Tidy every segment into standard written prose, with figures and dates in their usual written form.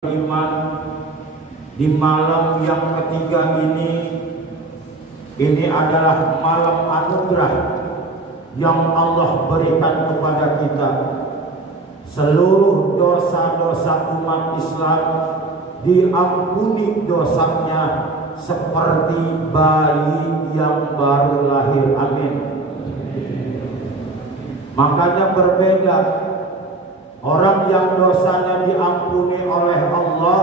Iman di malam yang ketiga ini adalah malam anugerah yang Allah berikan kepada kita. Seluruh dosa-dosa umat Islam diampuni dosanya seperti bayi yang baru lahir. Amin. Makanya berbeda orang yang dosanya diampuni oleh Allah,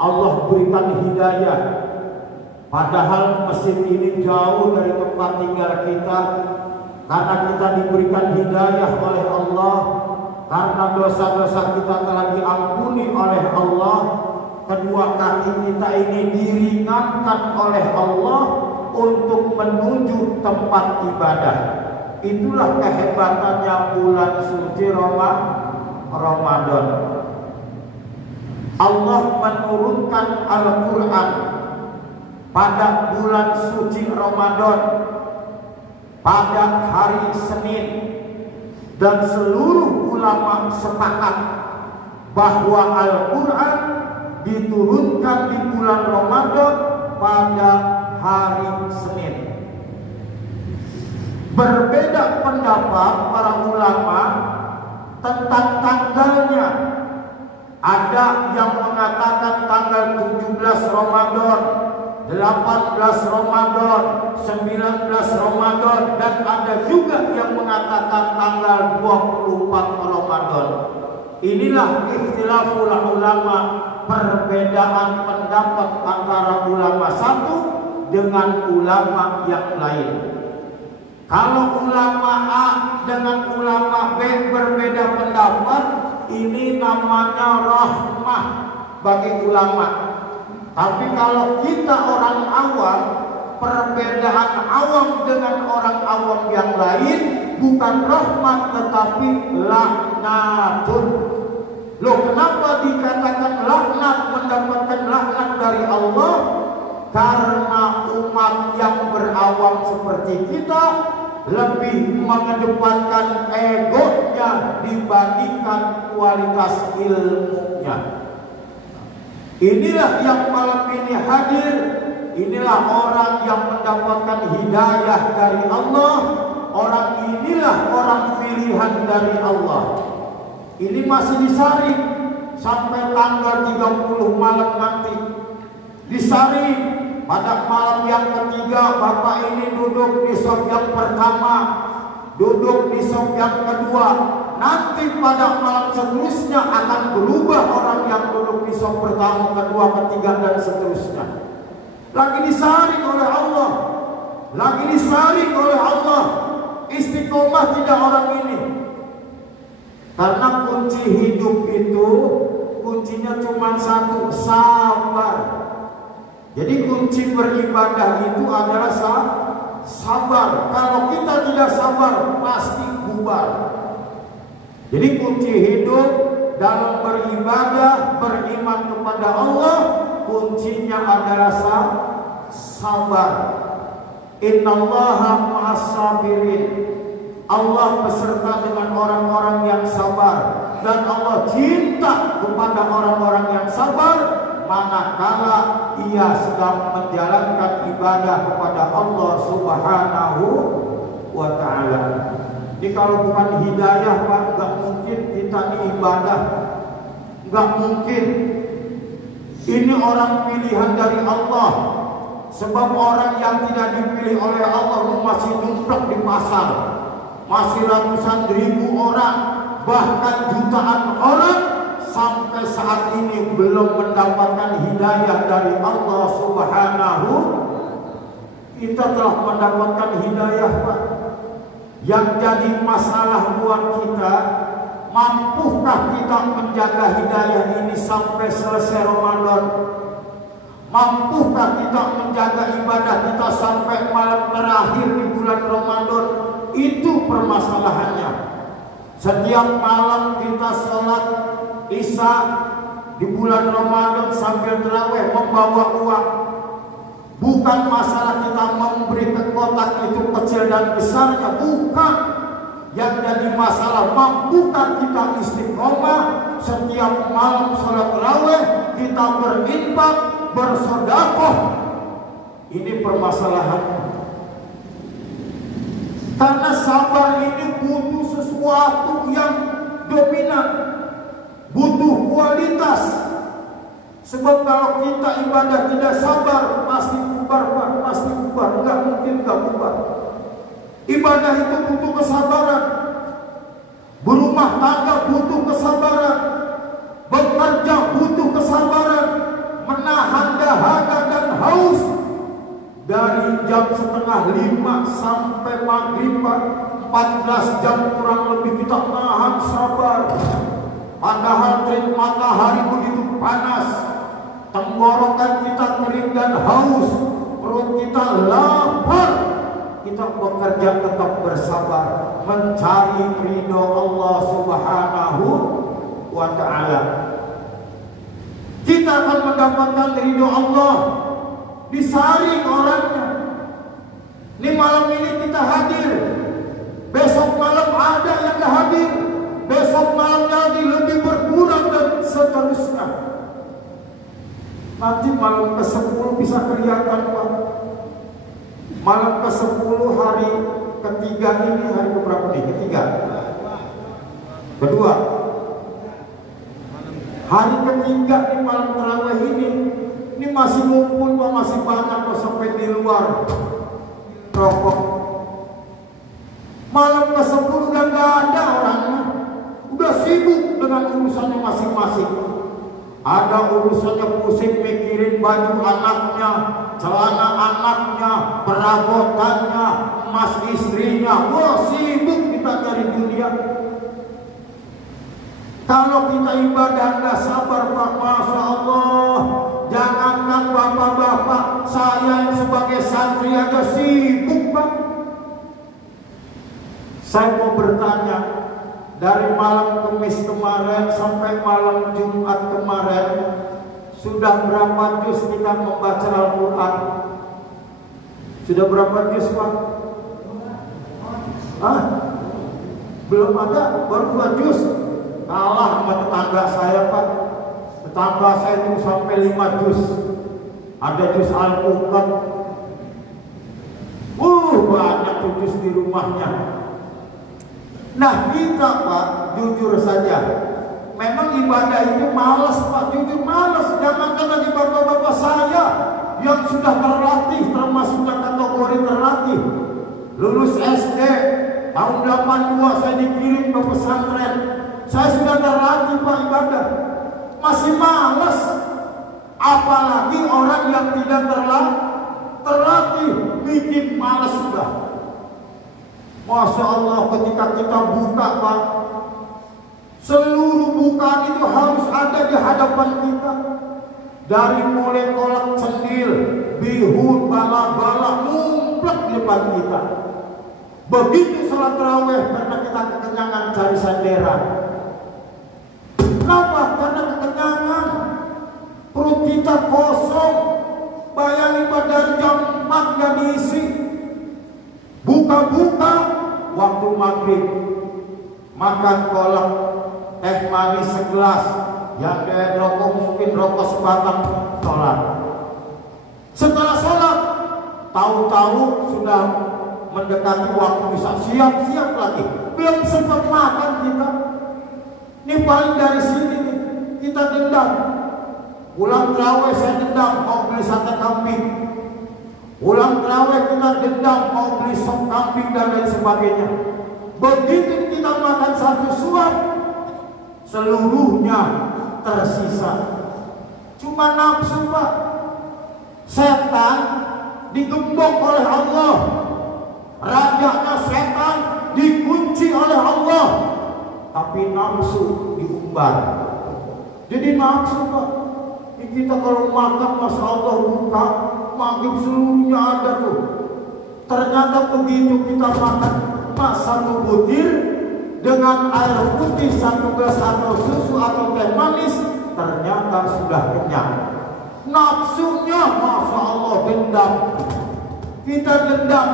Allah berikan hidayah. Padahal mesin ini jauh dari tempat tinggal kita, karena kita diberikan hidayah oleh Allah, karena dosa-dosa kita telah diampuni oleh Allah. Kedua kaki kita ini diringankan oleh Allah untuk menuju tempat ibadah. Itulah kehebatannya bulan suci Ramadan. Allah menurunkan Al-Quran pada bulan suci Ramadan pada hari Senin, dan seluruh ulama sepakat bahwa Al-Quran diturunkan di bulan Ramadan pada hari Senin. Berbeda pendapat para ulama tentang tanggalnya. Ada yang mengatakan tanggal 17 Ramadan, 18 Ramadan, 19 Ramadan, dan ada juga yang mengatakan tanggal 24 Ramadan. Inilah ikhtilaful ulama, perbedaan pendapat antara ulama satu dengan ulama yang lain. Kalau ulama A dengan ulama B berbeda pendapat, ini namanya rahmah bagi ulama. Tapi kalau kita orang awam, perbedaan awam dengan orang awam yang lain bukan rahmat tetapi laknatun. Loh, kenapa dikatakan laknat, mendapatkan laknat dari Allah? Karena umat yang berawam seperti kita lebih mengedepankan egonya dibandingkan kualitas ilmunya. Inilah yang malam ini hadir. Inilah orang yang mendapatkan hidayah dari Allah. Orang inilah orang pilihan dari Allah. Ini masih disaring sampai tanggal 30 malam nanti. Disaring. Pada malam yang ketiga, Bapak ini duduk di sop yang pertama, duduk di sop yang kedua. Nanti pada malam seterusnya akan berubah orang yang duduk di sop pertama, kedua, ketiga, dan seterusnya. Lagi disaring oleh Allah, lagi disaring oleh Allah. Istiqomah tidak orang ini. Karena kunci hidup itu, kuncinya cuma satu, sabar. Jadi kunci beribadah itu adalah sabar. Kalau kita tidak sabar, pasti bubar. Jadi kunci hidup dalam beribadah, beriman kepada Allah, kuncinya adalah sabar. Innallaha ma'as-sabirin. Allah beserta dengan orang-orang yang sabar, dan Allah cinta kepada orang-orang yang sabar manakala ia sedang menjalankan ibadah kepada Allah Subhanahu wa ta'ala. Jadi kalau bukan hidayah, Pak, nggak mungkin kita ini ibadah, nggak mungkin. Ini orang pilihan dari Allah. Sebab orang yang tidak dipilih oleh Allah masih numplak di pasar, masih ratusan ribu orang, bahkan jutaan orang sampai saat ini belum mendapatkan hidayah dari Allah Subhanahu. Kita telah mendapatkan hidayah, Pak. Yang jadi masalah buat kita, mampukah kita menjaga hidayah ini sampai selesai Ramadan? Mampukah kita menjaga ibadah kita sampai malam terakhir di bulan Ramadan? Itu permasalahannya. Setiap malam kita sholat Isya di bulan Ramadan sambil terawih membawa uang. Bukan masalah kita memberi ke kotak itu kecil dan besarnya, bukan. Yang jadi masalah, mampukah kita istiqomah setiap malam sholat tarawih, kita berinfak, bersedekah? Ini permasalahannya. Karena sabar ini butuh sesuatu yang dominan, butuh kualitas. Sebab kalau kita ibadah tidak sabar, pasti bubar, pasti bubar. Enggak mungkin enggak bubar. Ibadah itu butuh kesabaran. Berumah tangga butuh kesabaran. Bekerja butuh kesabaran. Menahan dahaga dan haus. Dari jam 4:30 sampai maghrib 14 jam kurang lebih kita tahan sabar. Padahal terik matahari begitu panas, tenggorokan kita kering dan haus, perut kita lapar. Kita bekerja tetap bersabar, mencari ridho Allah Subhanahu wa Ta'ala. Kita akan mendapatkan ridho Allah. Disaring orangnya. Ini malam ini kita hadir, besok malam ada yang gak hadir, besok malam lagi lebih berkurang dan seterusnya. Nanti malam ke-10 bisa kelihatan Pak. Malam ke-10 hari ketiga ini, hari keberapa nih? Ketiga, kedua. Hari ketiga di malam tarawih ini masih ngumpul Pak, masih banyak Pak, sampai di luar rokok. Malam ke-10 udah gak ada orangnya, udah sibuk dengan urusannya masing-masing. Ada urusannya pusing mikirin baju anaknya, celana anaknya, perabotannya, emas istrinya. Wah, sibuk kita dari dunia. Kalau kita ibadah gak sabar Pak, Masya Allah. Jangankan bapak-bapak, saya yang sebagai santri aja sibuk Pak. Saya mau bertanya, dari malam Kamis kemarin sampai malam Jumat kemarin, sudah berapa juz kita membaca Al-Quran? Sudah berapa juz Pak? Hah? Belum ada, baru 2 juz. Kalah sama tetangga saya Pak. Tetangga saya itu sampai 5 juz. Ada juz Al-Quran. Banyak juz di rumahnya. Nah kita Pak, jujur saja, memang ibadah itu malas Pak, jujur malas. Jangankan lagi bapak-bapak saya yang sudah terlatih, termasuknya kategori terlatih. Lulus SD, tahun 82 saya dikirim ke pesantren. Saya sudah terlatih Pak ibadah, masih malas. Apalagi orang yang tidak terlatih, bikin malas sudah. Masya Allah, ketika kita buka Pak, seluruh bukaan itu harus ada di hadapan kita. Dari mulai kolak cendil, bihun, bala-bala, mumplek di depan kita. Begitu sholat tarawih, karena kita kekenyangan cari senderan. Kenapa? Karena kekenyangan. Perut kita kosong. Bayangin pada jam 4 gak diisi. Buka-buka waktu maghrib, makan kolak, teh manis segelas, yang dari rokok mungkin rokok sebatang, sholat. Setelah sholat, tahu-tahu sudah mendekati waktu bisa siap-siap lagi. Belum sempat makan kita. Ini paling dari sini nih, kita dendam. Pulang tarawih saya dendam mau beli sate kambing. Pulang tarawih kita dendam mau beli sop kambing dan lain sebagainya. Begitu kita makan satu suap, seluruhnya tersisa. Cuma nafsu Pak. Setan digembok oleh Allah. Rajanya setan dikunci oleh Allah. Tapi nafsu diumbar. Jadi nafsu Pak. Kita kalau makan Masya Allah buka, maghrib seluruhnya ada tuh. Ternyata begitu kita makan satu butir dengan air putih 1 gelas atau susu atau teh manis, ternyata sudah kenyang. Nafsunya Masya Allah dendam. Kita dendam.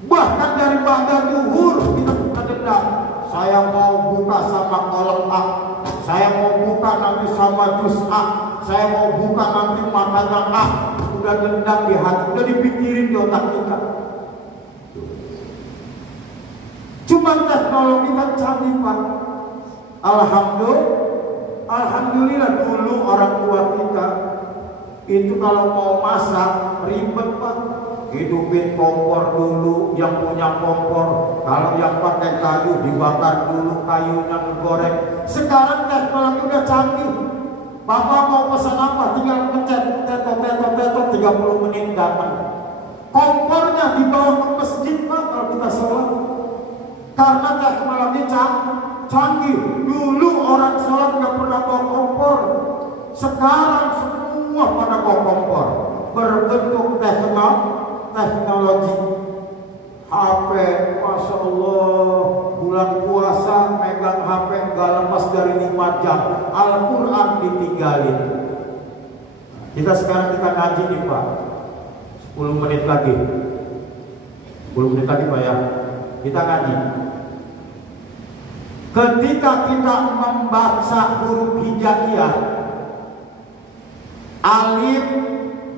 Bahkan dari ba'da zuhur kita buka dendam. Saya mau buka sama kolom A, saya mau buka nanti sama juz A, saya mau buka nanti makanan A. Udah dendam di hati, udah dipikirin di otak kita. Cuma teknologi kan canggih Pak. Alhamdulillah dulu orang tua kita itu kalau mau masak ribet Pak. Hidupin kompor dulu, yang punya kompor. Kalau yang pakai kayu dibakar dulu kayunya, digoreng. Sekarang teknologi udah canggih. Bapak mau pesan apa? Tinggal pencet, tetot 30 menit datang. Kompornya dibawa ke masjid Pak kalau kita sholat. Karena teknologi canggih. Dulu orang sholat nggak pernah bawa kompor. Sekarang semua pada bawa kompor. Berbentuk teknologi. HP, Masya Allah, bulan puasa megang HP gak lepas dari 5 jam. Al-Quran ditinggalin. Kita sekarang ngaji nih Pak, 10 menit lagi. 10 menit lagi Pak ya. Kita ngaji. Ketika kita membaca huruf hijaiyah, alif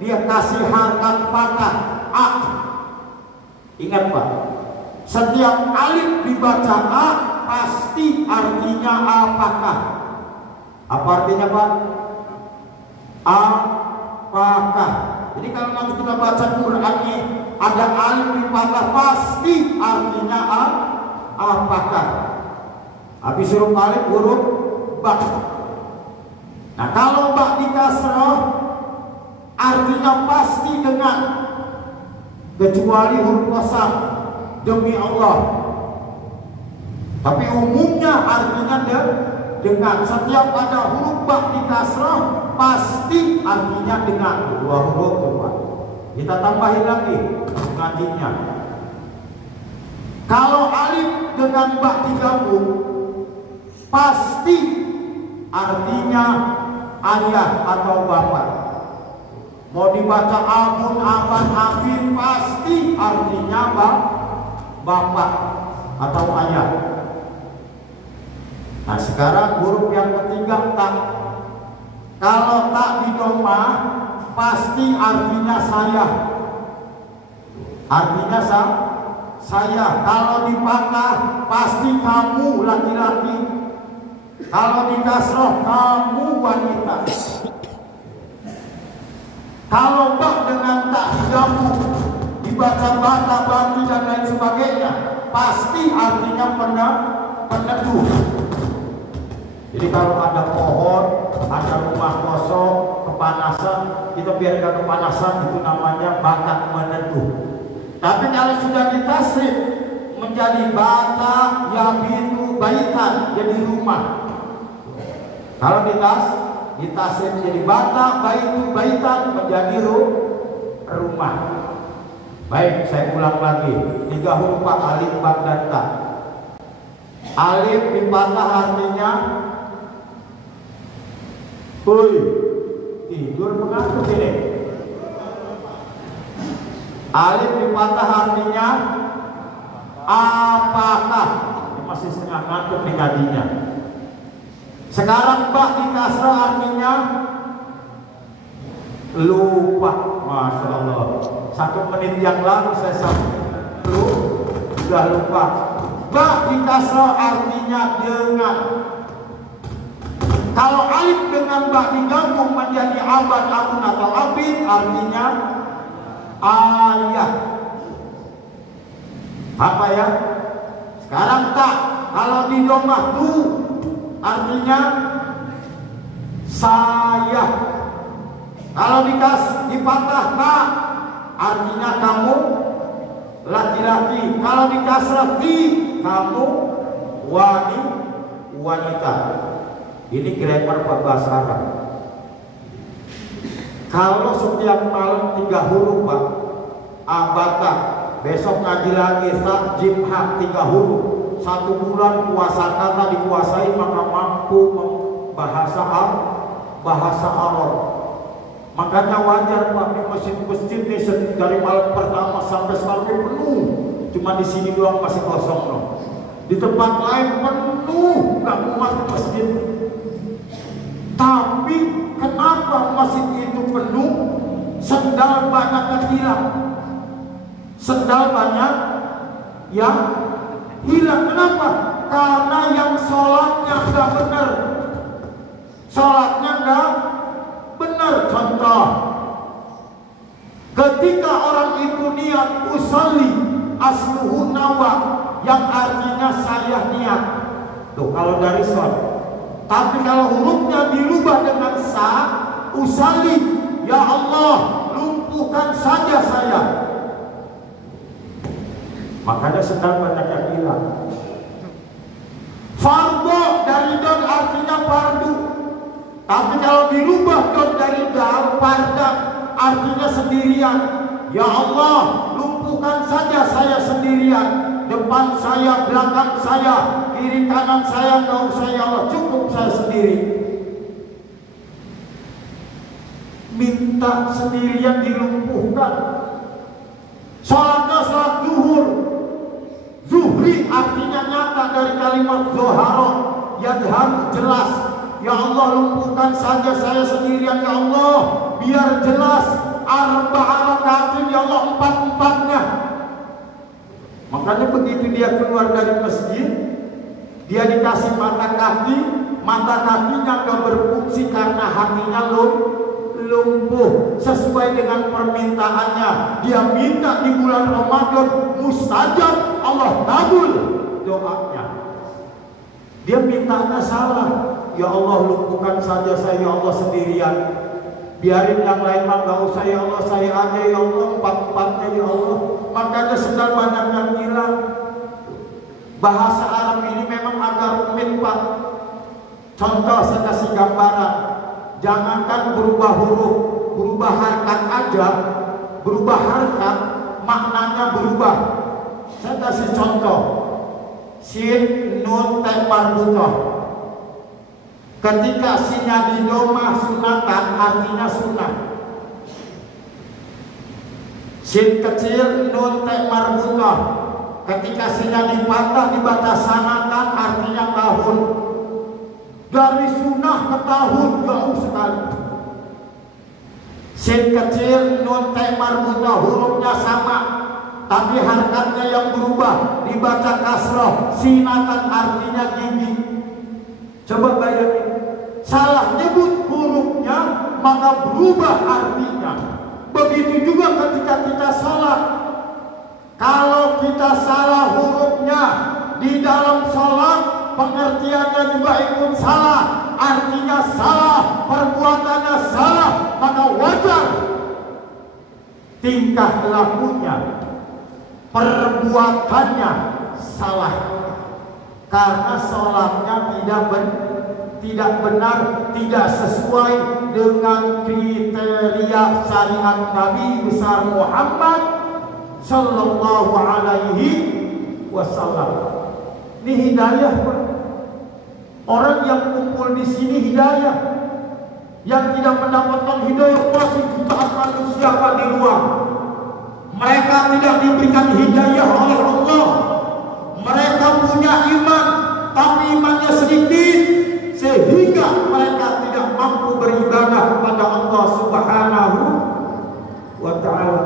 dia kasih harkat fathah A. Ingat Pak, setiap alif dibaca A pasti artinya apakah? Apa artinya Pak? Apakah? Jadi kalau nanti kita baca Quran ini ada alif di fathah pasti artinya apakah? Habis huruf alif huruf ba. Nah kalau ba di kasrah artinya pasti dengan, kecuali huruf qasam, demi Allah. Tapi umumnya artinya dengan. Setiap ada huruf ba di kasrah pasti artinya dengan. 2 huruf Pak. Kita tambahin lagi ngajinya. Kalau alif dengan ba digabung pasti artinya ayah atau bapak. Mau dibaca abun, aban, abin pasti artinya bapak atau ayah. Nah sekarang huruf yang ketiga tak. Kalau tak di domah pasti artinya saya. Artinya saya. Kalau dipatah pasti kamu laki-laki. Kalau di kasroh kamu wanita. Kalau bak dengan tak digabung dibaca bata, banti dan lain sebagainya pasti artinya peneduh. Jadi kalau ada pohon, ada rumah kosong, kepanasan, kita biar gak kepanasan, itu namanya bakat meneduh. Tapi kalau sudah ditasrif menjadi bata yabitu baitan, jadi rumah. Kalau ditasrif jadi bata baitu baitan, menjadi rumah. Baik, saya ulang lagi. 3 huruf alif, ba, dan ta. Alif dipatah artinya tidur mengantuk ini. Alif dipatah artinya apakah? Ini masih setengah ngantuk nih kajinya. Sekarang ba di kasrah artinya lupa. Masya Allah, 1 menit yang lalu saya sampaikan sudah lupa. Ba di kasrah artinya dengan. Kalau alif dengan ba digabung menjadi abad, abun atau abid artinya ayah. Apa ya? Sekarang tak. Kalau di domah tu artinya saya. Kalau dipatah tak artinya kamu laki-laki. Kalau dikasrah ti kamu wanita. Ini grammar bahasa Arab. Kalau setiap malam 3 huruf Pak, abata, besok ngaji lagi tak jim hak 3 huruf. 1 bulan puasa kata dikuasai, maka mampu bahasa Arab. Makanya wajar Pak, di masjid-masjid dari malam pertama sampai sekarang penuh. cuma di sini doang masih kosong loh. Di tempat lain penuh, nggak muat masjid. Tapi kenapa masjid itu penuh? Sendal banyak yang hilang. Sendal banyak yang hilang. Kenapa? Karena yang sholatnya nggak benar. Sholatnya nggak benar. Contoh, ketika orang itu niat usolli asluhu nawa, yang artinya saya niat. Tuh kalau dari sholat. Tapi kalau hurufnya dirubah dengan sa, usolli, ya Allah, lumpuhkan saja saya. Makanya sedang banyak yang hilang. Fardu dari don artinya fardu. Tapi kalau dirubah don dari dal, farda artinya sendirian. Ya Allah, lumpuhkan saja saya sendirian. Depan saya, belakang saya, kiri kanan saya, enggak usah ya Allah, cukup saya sendiri. Minta sendirian dilumpuhkan. Salatnya salat zuhur. Zuhri artinya nyata dari kalimat zoharo, yadharu, jelas. Ya Allah, lumpuhkan saja saya sendirian ya Allah, biar jelas. Arba'a rakaatin ya Allah, 4-4-nya. Makanya begitu dia keluar dari masjid, dia dikasih mata kakinya gak berfungsi karena hatinya lumpuh. Sesuai dengan permintaannya, dia minta di bulan Ramadan, mustajab, Allah kabul doanya. Dia mintanya salah, ya Allah lumpuhkan saja saya ya Allah sendirian, biarin yang lain mah gak usah ya Allah, saya aja ya Allah, 4-4-nya ya Allah. Makanya sedang banyak yang hilang. Bahasa Arab ini memang agak rumit Pak. Contoh saya kasih gambaran. Jangankan berubah huruf, berubah harkat aja, berubah harkat maknanya berubah. Saya kasih contoh. Sin, nun, ta marbutah. Ketika sinnya di domah sunatan artinya sunnah. Sin kecil, nun, ta marbutah. Ketika sinnya dipatah dibatasanakan artinya tahun. Dari sunnah ke tahun jauh sekali. Sin kecil, nun, ta marbutah, hurufnya sama, tapi harkatnya yang berubah, dibaca kasroh. Sinatan artinya gigi. Coba bayangin, salah nyebut hurufnya maka berubah artinya. Begitu juga ketika kita sholat. Kalau kita salah hurufnya di dalam sholat, pengertiannya juga ikut salah, artinya salah, perbuatannya salah, maka wajar tingkah lakunya, perbuatannya salah, karena sholatnya tidak benar, tidak sesuai dengan kriteria syariat Nabi besar Muhammad Sallallahu Alaihi Wasallam. Ini hidayah Pak. Orang yang kumpul di sini hidayah, yang tidak mendapatkan hidayah masih jutaan manusia Pak di luar. Mereka tidak diberikan hidayah oleh Allah. Mereka punya iman, tapi imannya sedikit, sehingga mereka tidak mampu beribadah kepada Allah Subhanahu wa Ta'ala.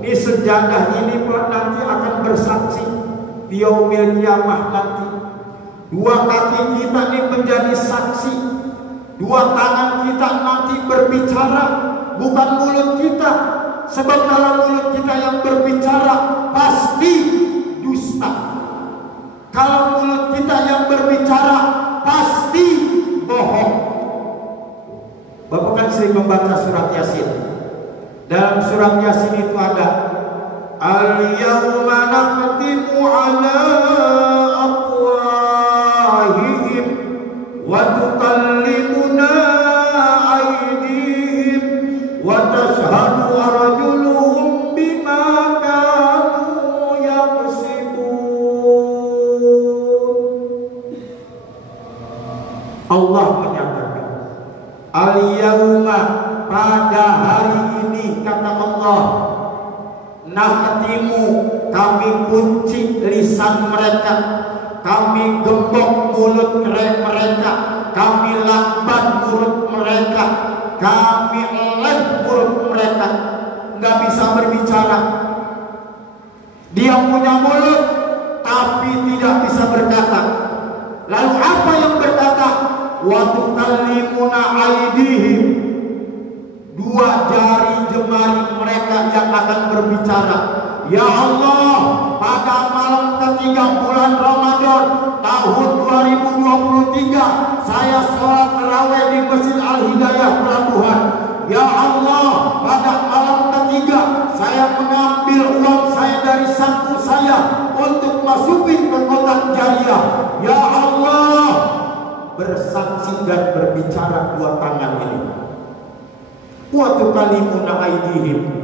Ini sejadah ini Pak nanti akan bersaksi di yaumil kiamah nanti. Dua kaki kita ini menjadi saksi, dua tangan kita nanti berbicara, bukan mulut kita. Sebab kalau mulut kita yang berbicara pasti dusta. Kalau mulut kita yang berbicara pasti bohong. Bapak kan sering membaca surat Yasin. Dalam surat Yasin itu ada al-yawma naqtimu ala afwahihim wa tukallimuna aydihim wa tashhadu arjuluhum bima kanu yaksibun. Allah menyatakan al-yawma, pada hari ini kata Allah, nakhtimu, kami kunci lisan mereka, kami gembok mulut mereka, kami lakban mulut mereka, kami elek mulut mereka, nggak bisa berbicara. Dia punya mulut tapi tidak bisa berkata. Lalu apa yang berkata? Wa tukallimuna aydihim, dua jari jemari mereka yang akan berbicara. Ya Allah, pada malam ketiga bulan Ramadan tahun 2023 saya sholat tarawih di Masjid Al-Hidayah Pelabuhan. Ya Allah, pada malam ketiga saya mengambil uang saya dari saku saya untuk masukin ke kotak jariah. Ya Allah, bersaksi dan berbicara dua tangan ini. Wa tukallimuna aydihim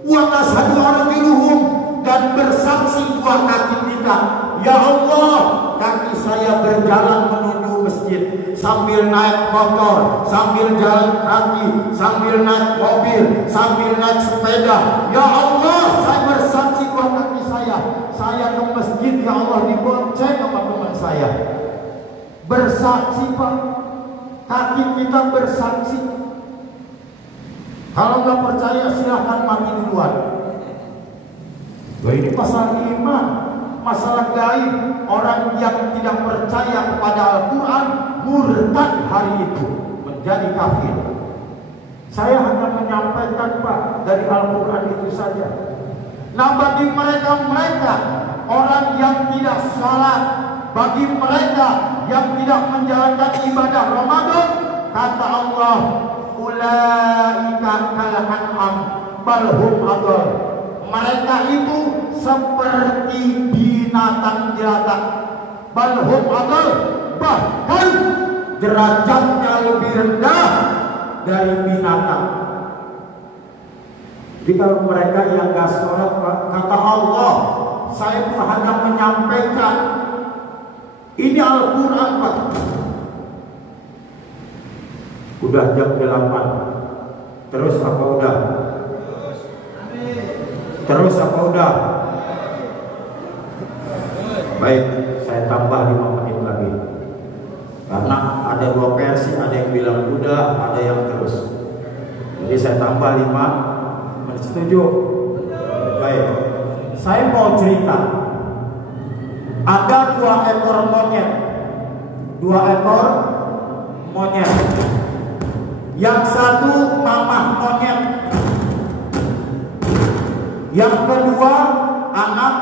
wa tashhadu arjuluhum, dan bersaksi dua kaki kita. Ya Allah, kaki saya berjalan menuju masjid sambil naik motor, sambil jalan kaki, sambil naik mobil, sambil naik sepeda. Ya Allah, saya bersaksi dua kaki saya ke masjid. Ya Allah, dibonceng sama teman saya. Bersaksi Pak, kaki kita bersaksi. Kalau nggak percaya silahkan mati duluan. Ini pasal iman, masalah gaib. Orang yang tidak percaya kepada Al-Quran murtad hari itu, menjadi kafir. Saya hanya menyampaikan Pak dari Al-Quran itu saja. Nah, bagi mereka orang yang tidak sholat, bagi mereka yang tidak menjalankan ibadah Ramadan, kata Allah, ulaika kal an'am bal hum adall. Mereka itu seperti binatang jelata. Bal hum adall, bahkan derajatnya lebih rendah dari binatang. Jadi kalau mereka yang gak sholat, kata Allah, saya pun hanya menyampaikan. Ini Al-Quran Pak. Udah jam 8. Terus apa udah? Terus apa udah? Baik, saya tambah 5 menit lagi. Karena ada dua versi, ada yang bilang udah, ada yang terus. Jadi saya tambah 5 menit. Setuju? Baik. Saya mau cerita. Ada 2 ekor monyet. 2 ekor monyet. Yang satu mamah monyet, yang kedua anak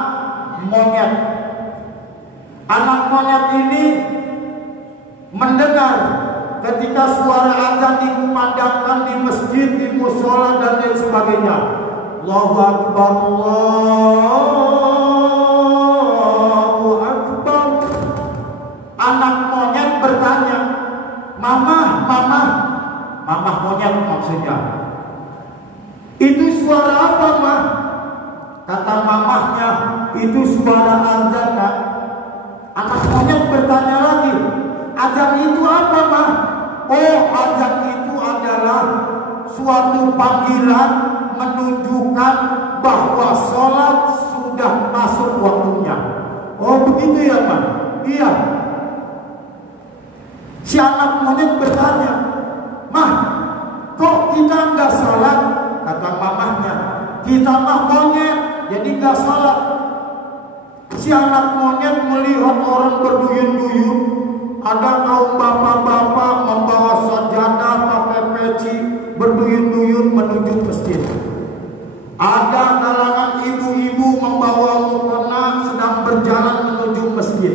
monyet. Anak monyet ini mendengar ketika suara azan dikumandangkan di masjid, di musola dan lain sebagainya. Allahu Akbar, Allahu Akbar. Anak monyet bertanya, Mama monyet maksudnya. Itu suara apa, Ma? Kata mamahnya, itu suara azan, Nak. Anak monyet bertanya lagi, azan itu apa, Ma? Oh, azan itu adalah suatu panggilan menunjukkan bahwa sholat sudah masuk waktunya. Oh, begitu ya, Ma? Iya. Si anak monyet bertanya, Mah, kok kita nggak sholat? Kata mamahnya, kita mah monyet, jadi nggak sholat. Si anak monyet melihat orang berduyun-duyun. Ada kaum bapak-bapak membawa sajadah pakai peci, berduyun-duyun menuju masjid. Ada kalangan ibu-ibu membawa mukena sedang berjalan menuju masjid.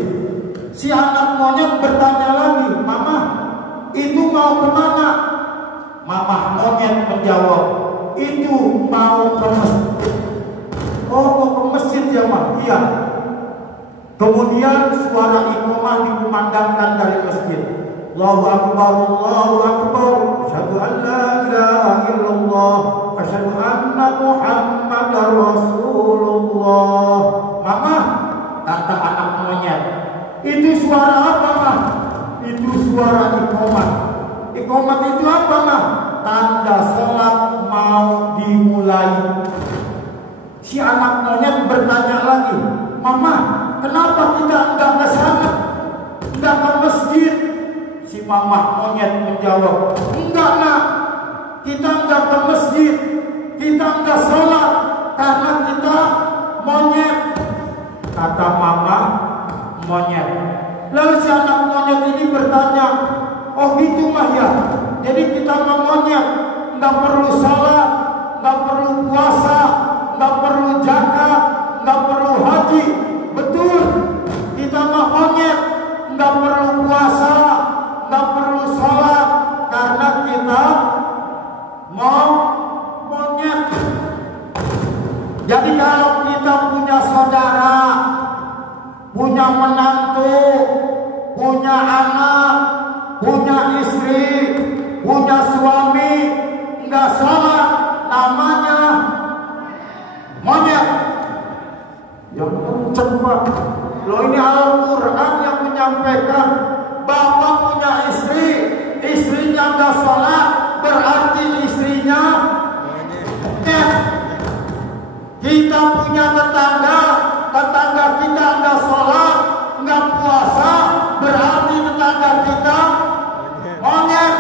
Si anak monyet bertanya lagi, Mama, itu mau kemana? Mama monyet menjawab, itu mau ke masjid. Oh, mau ke masjid ya, Ma? Iya. Kemudian suara iqamah dikumandangkan dari masjid. Allahu Akbar, Allahu Akbar. Asyhadu an la ilaha illallah, asyhadu anna Muhammadar Rasulullah. Mama, kata anak monyet, itu suara apa, Ma? Itu suara iqamah. Iqamah itu apa, Ma? Tanda sholat mau dimulai. Si anak monyet bertanya lagi, "Mama, kenapa kita enggak ke sana? Enggak ke masjid?" Si mama monyet menjawab, "Enggak nak, kita enggak ke masjid, kita enggak sholat karena kita monyet." Kata mama monyet. Lalu si anak monyet ini bertanya, "Oh gitu mah ya, jadi kita mah monyet, enggak perlu sholat, enggak perlu puasa, enggak perlu zakat, enggak perlu haji." Betul, kita mah monyet, enggak perlu puasa, enggak perlu sholat karena kita mau monyet. Jadi kalau kita punya saudara, punya menantu, punya anak, punya istri, punya suami, enggak sholat, namanya monyet. Yang kenceng Pak. Loh, ini Al-Quran yang menyampaikan, bapak punya istri, istrinya enggak sholat, berarti istrinya monyet. Kita punya tetangga, tetangga kita enggak sholat, enggak puasa, berarti tetangga kita monyet.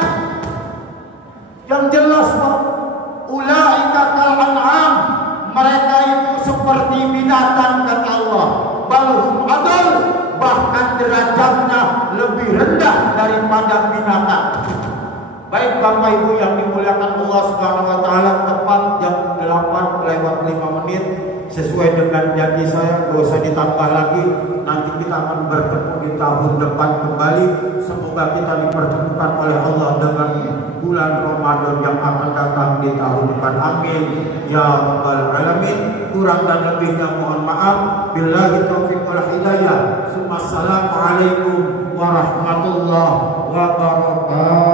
Yang jelas Pak, ulaika kal an'am, mereka itu seperti binatang kata Allah. Balhum adal, bahkan derajatnya lebih rendah daripada binatang. Baik Bapak Ibu yang dimuliakan Allah Subhanahu wa taala, tepat jam 8:05 sesuai dengan janji saya, gak usah ditambah lagi. Nanti kita akan bertemu di tahun depan kembali. Semoga kita dipertemukan oleh Allah dengan bulan Ramadan yang akan datang di tahun depan. Amin ya rabbal alamin. Kurang dan lebihnya mohon maaf. Billahi taufiq wal hidayah. Assalamualaikum warahmatullahi wabarakatuh.